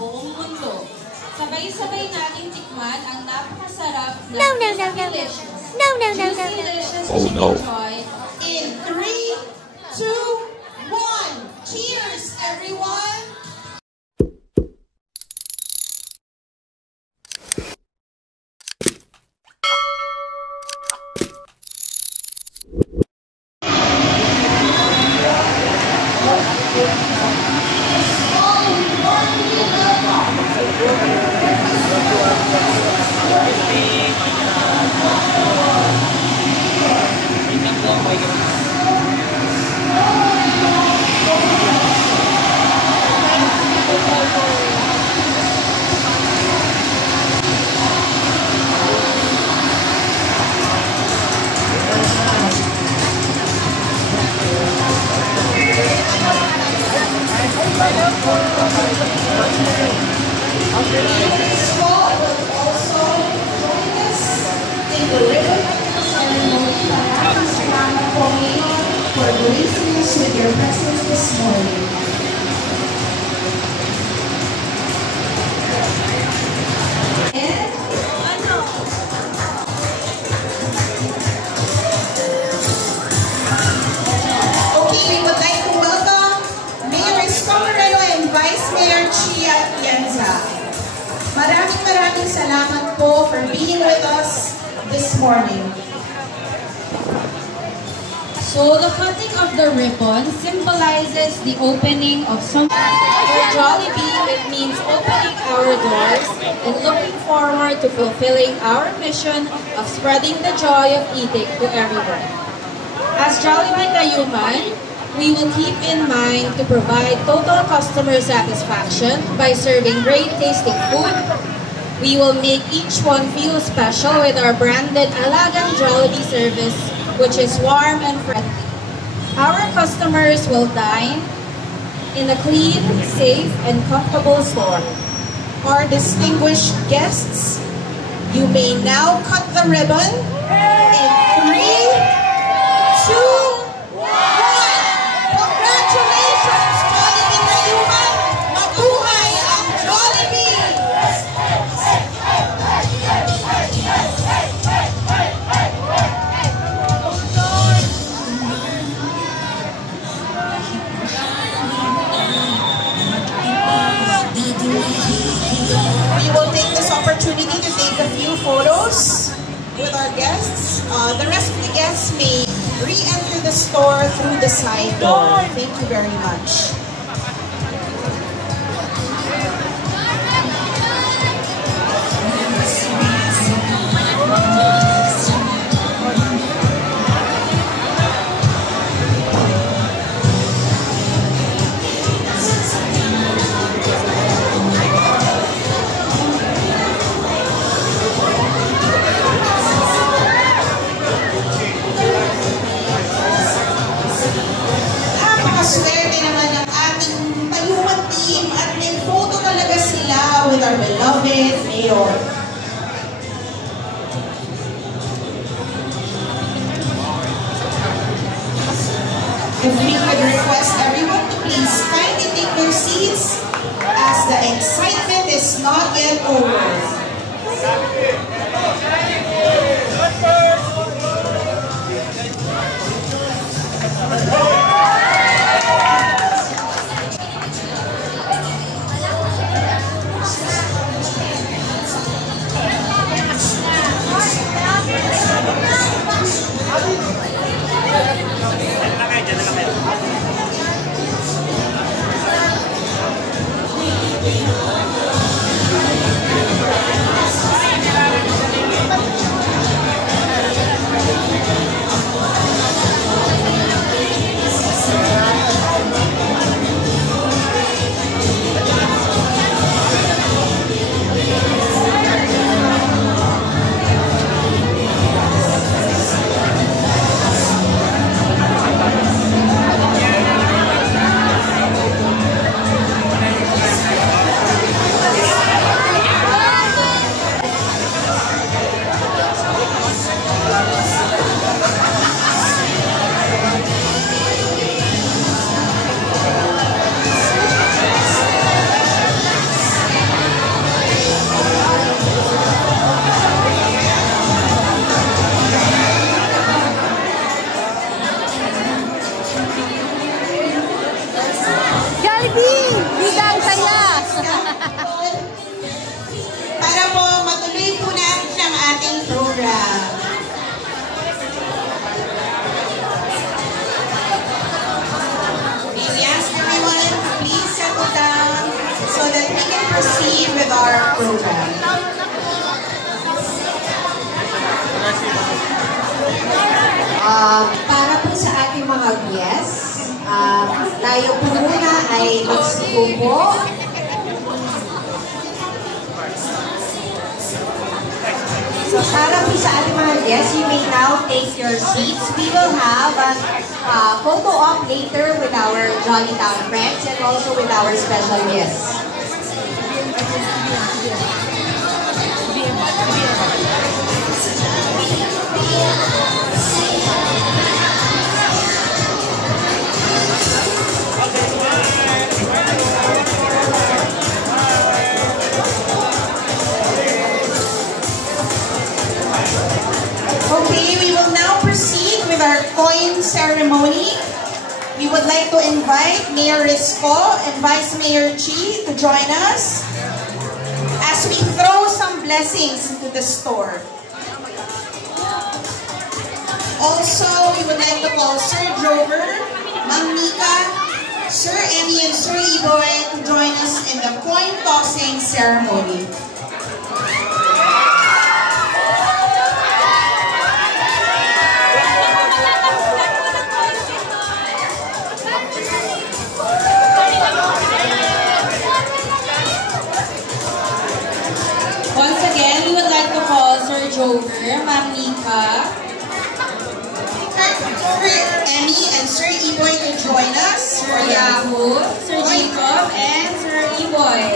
buong mundo. Sabay-sabay natin tikman ang napakasarap na delicious. Oh no. In 3, 2, 1. Cheers, everyone! For gracing us with your presence this morning. Okay, we would like to welcome Mayor Escomarelo and Vice Mayor Chia Atienza. Maraming salamat po for being with us this morning. So the cutting of the ribbon symbolizes the opening of something. For Jollibee, it means opening our doors and looking forward to fulfilling our mission of spreading the joy of eating to everyone. As Jollibee Tayuman, we will keep in mind to provide total customer satisfaction by serving great tasting food. We will make each one feel special with our branded Alagang Jollibee service, which is warm and friendly. Our customers will dine in a clean, safe, and comfortable store. Our distinguished guests, you may now cut the ribbon in 3, 2, 1. Congratulations, Jollibee Tayuman! Mabuhay ang Jollibee! We will take this opportunity to take a few photos with our guests. The rest of the guests may re-enter the store through the side door. Thank you very much. Swerte naman ang ating Tayuman team at may photo talaga sila with our beloved Mayor. If we could request everyone to please kindly take their seats as the excitement is not yet over. our program. Para po sa ating mga guests, tayo po muna ay magsipo po. So para po sa ating mga guests, you may now take your seats. We will have a photo op later with our Jolly Town friends and also with our special guests. Okay, we will now proceed with our coin ceremony. We would like to invite Mayor Risco and Vice Mayor Chi to join us as we throw some blessings into the store. Also, we would like to call Sir Drover, Ma'am Mika, Sir Emmy, and Sir Iboy to join us in the coin tossing ceremony. Once again, we would like to call Sir Jover, Ma'am Nika, Sir Emmy, and Sir Iboy to join us. Sir Yahoo, Sir Jacob, and Sir Iboy.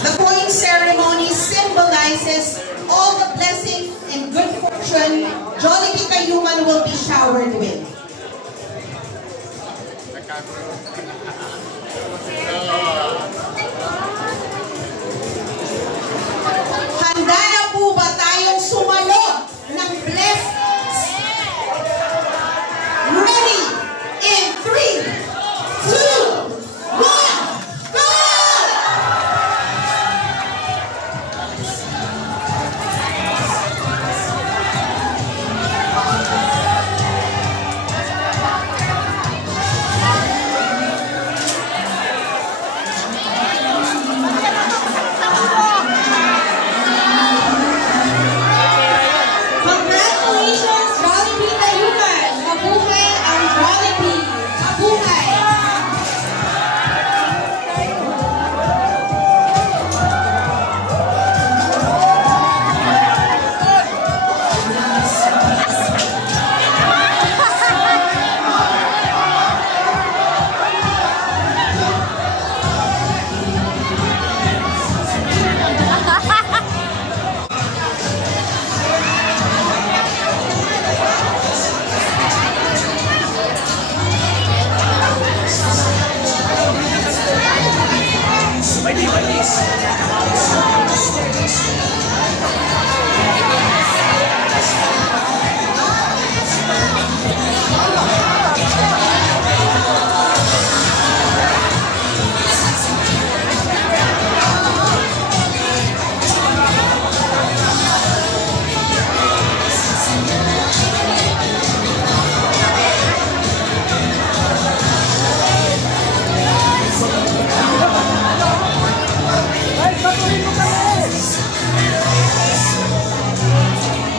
The coin ceremony symbolizes all the blessings and good fortune Jollibee Kayuman will be showered with. Handa na po ba tayong sumalo ng blessings? Ready? In 3, 2, 1, go! Congratulations, Jollibee Kayuman! Mabuhay ang Jollibee! Mabuhay!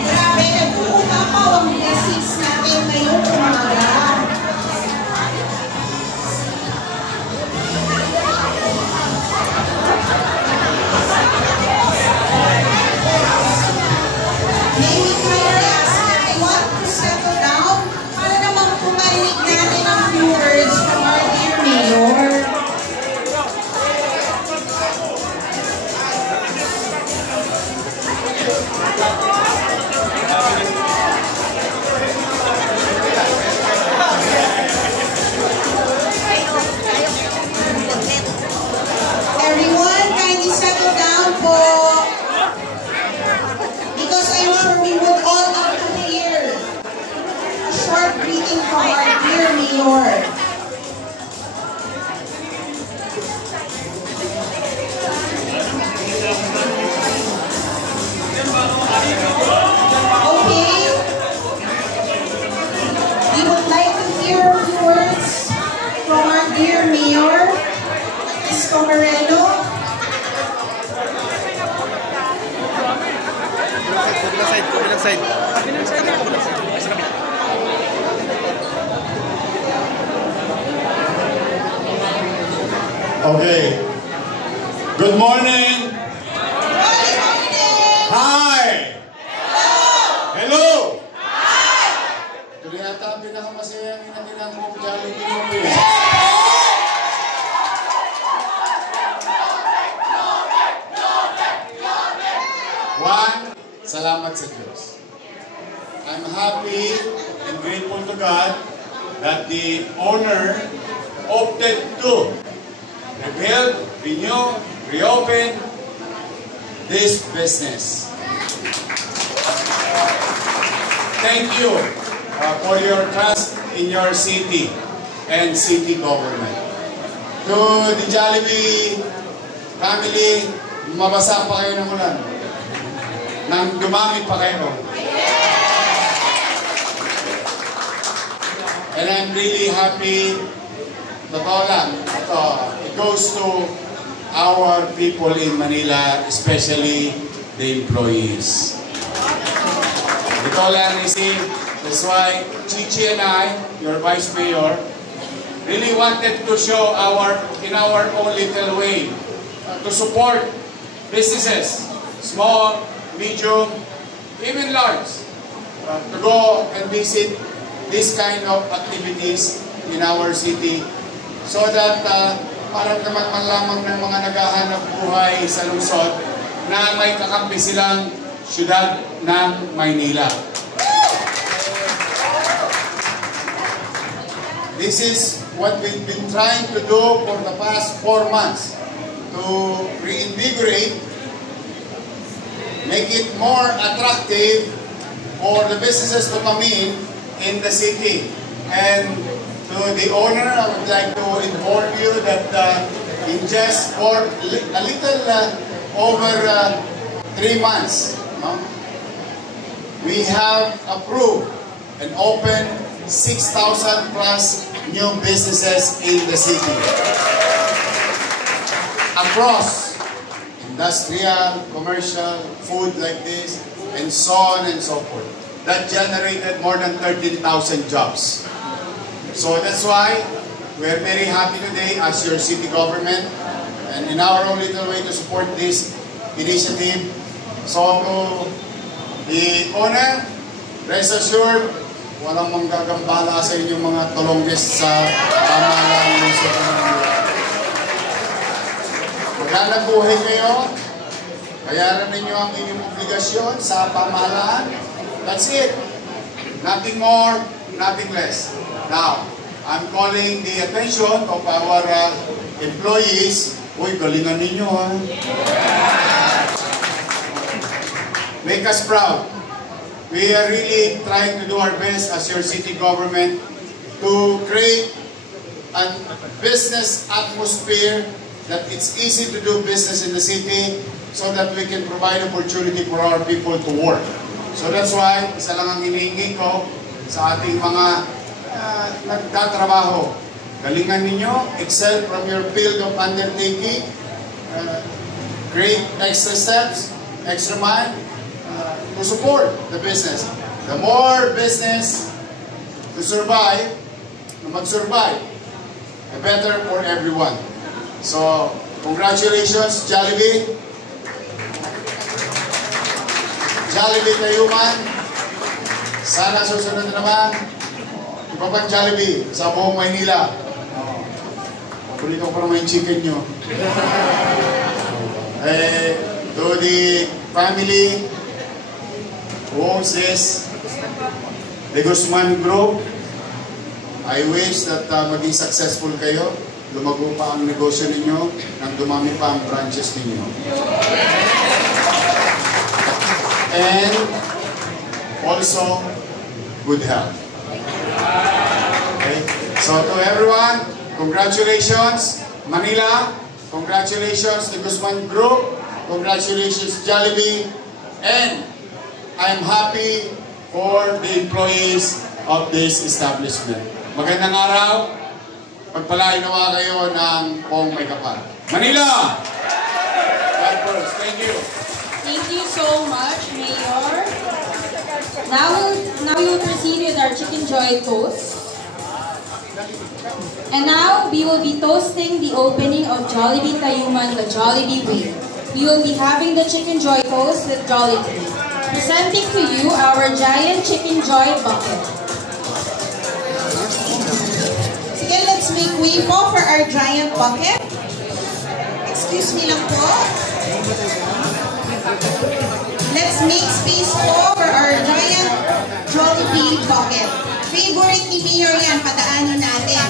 Grabe, nag-uumapaw ang blessings natin ngayong umaga. May we kindly ask everyone to settle down para naman pumarinig natin ang few words from our dear Mayor. Everyone, kindly settle down po. Because I'm sure we would all like to hear a short greeting from our dear Mayor. Okay. We would like to hear side. Okay. Good morning. Hi. Hello. Ito na yata ang pinakamasayang inatinang mo Jollibee. One, salamat sa Diyos. I'm happy and grateful to God that the owner opted to rebuild, renew, reopen this business. Thank you for your trust in your city and city government. To the Jollibee family, mabasa pa kayo ng ulan. Nang dumami pa kayo. And I'm really happy. Totoo lang. It goes to our people in Manila, especially the employees. Totoo lang, that's why Chichi and I, your Vice Mayor, really wanted to show in our own little way, to support businesses, small, medium, even large, to go and visit this kind of activities in our city so that para naman lamang ng mga naghahanap buhay sa lungsod na may kakampi silang syudad ng Maynila. This is what we've been trying to do for the past 4 months to reinvigorate, make it more attractive for the businesses to come in the city. And to the owner, I would like to inform you that in just for a little over 3 months, we have approved and opened 6,000 plus new businesses in the city. Across industrial, commercial, food like this, and so on and so forth. That generated more than 13,000 jobs. So that's why we're very happy today as your city government and in our own little way to support this initiative. So to the owner, rest assured, walang manggagambala sa inyong mga tulongges sa pamahalaan ng Manila. Maghanap buhay kayo, bayaran ninyo ang inyong obligasyon sa pamahalaan. That's it. Nothing more, nothing less. Now, I'm calling the attention of our employees. Uy, galingan ninyo ha. Make us proud. We are really trying to do our best as your city government to create a business atmosphere that it's easy to do business in the city so that we can provide opportunity for our people to work. So that's why, isa lang ang hinihingi ko sa ating mga nagtatrabaho. Galingan ninyo, excel from your field of undertaking, create extra steps, extra mile, to support the business. The more business to survive, to mag-survive, the better for everyone. So, congratulations, Jollibee. Jollibee Tayuman. Sana susunod naman, iba pang Jollibee sa buong Maynila. Pulito ko naman yung chicken nyo. To the family who owns this, the Guzman Group, I wish that maging successful kayo, lumago pa ang negosyo ninyo, nang dumami pa ang branches ninyo. And also, good health. Okay? So to everyone, congratulations, Manila, congratulations the Guzman Group, congratulations Jollibee, and I'm happy for the employees of this establishment. Magandang araw, pagpalain nawa kayo ng Pong May Kapal. Manila! God bless. Thank you. Thank you so much, Mayor. Now we will proceed with our Chicken Joy toast. And now we will be toasting the opening of Jollibee Tayuman the Jollibee way. We will be having the Chicken Joy toast with Jollibee. Presenting to you our giant Chicken Joy bucket. Sige, let's make way po for our giant bucket. Excuse me lang po. Let's make space po for our giant Jollibee bucket. Favorite ni Mayor yan, padaanan natin.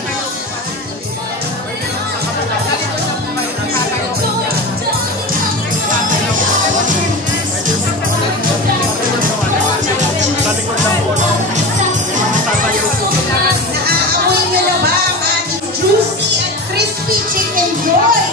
Naaamoy nyo na ba ang ating juicy at crispy Chicken Joy?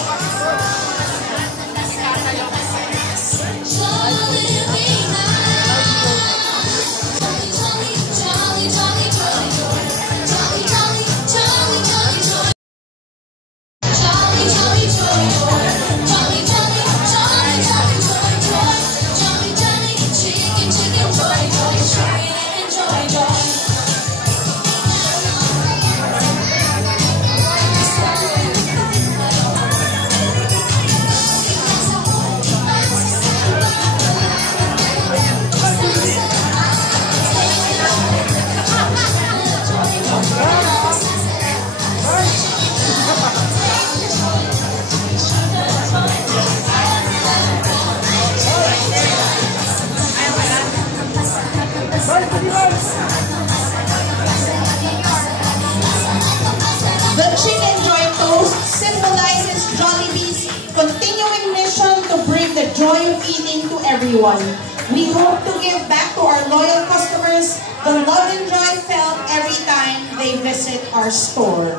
The Chicken Joy toast symbolizes Jollibee's continuing mission to bring the joy of eating to everyone. We hope to give back to our loyal customers the love and joy felt every time they visit our store.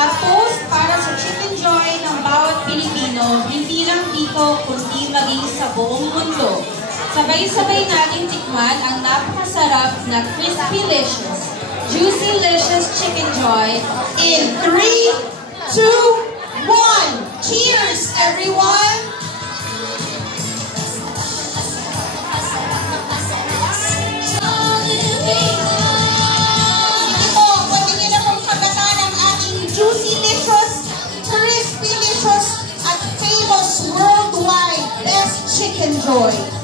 A toast para sa Chicken Joy ng bawat Pilipino, hindi lang dito kundi maging sa buong mundo. Sabay-sabay nating tikman ang napakasarap na crispy-licious, juicy-licious Chicken Joy In 3, 2, 1, cheers everyone! Sige po, pwede nyo na pong kagatan ang ating juicy-licious, crispy-licious, at famous worldwide Best Chicken Joy.